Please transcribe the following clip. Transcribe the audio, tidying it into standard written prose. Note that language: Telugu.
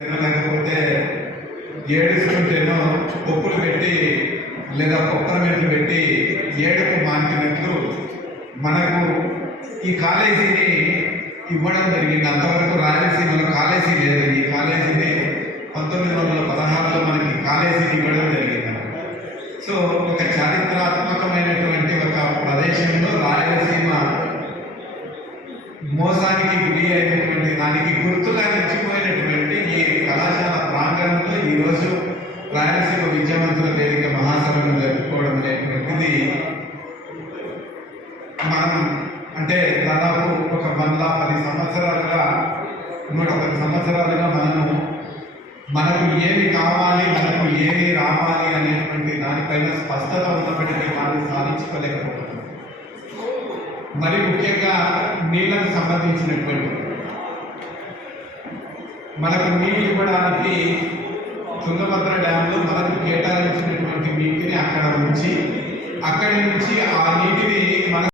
లేకపోతే ఏడుస్తుంటేనో పప్పులు పెట్టి లేదా కొబ్బరి మెంతులు పెట్టి ఏడుపు మాన్పినట్లు మనకు ఈ కాలేజీని ఇవ్వడం జరిగింది. అంతవరకు రాయలసీమలో కాలేజీ లేదు. ఈ కాలేజీని 1916లో మనకి కాలేజీని ఇవ్వడం జరిగింది. సో ఒక చారిత్రాత్మకమైనటువంటి ఒక ప్రదేశంలో రాయలసీమ మోసానికి గురి అయినటువంటి దానికి గుర్తుగా నిలిచిపోయినటువంటి ఈ కళాశాల ప్రాంగణంలో ఈరోజు రాయలసీమ విద్యావంతుల వేదిక మహాసభను జరుపుకోవడం అనేటువంటిది మనం అంటే దాదాపు ఒక 110 సంవత్సరాలుగా 110 సంవత్సరాలుగా మనకు ఏమి కావాలి, మనకు ఏమి రావాలి అనేటువంటి దానిపైన స్పష్టత ఉన్నప్పటికీ దాన్ని సాధించుకోలేకపోతున్నాం. మరి ముఖ్యంగా నీళ్లకు సంబంధించినటువంటి మనకు నీళ్ళు ఇవ్వడానికి తుంగభద్ర డ్యాంలో మనకు కేటాయించినటువంటి నీటిని అక్కడ ఉంచి అక్కడి నుంచి ఆ నీటిని మన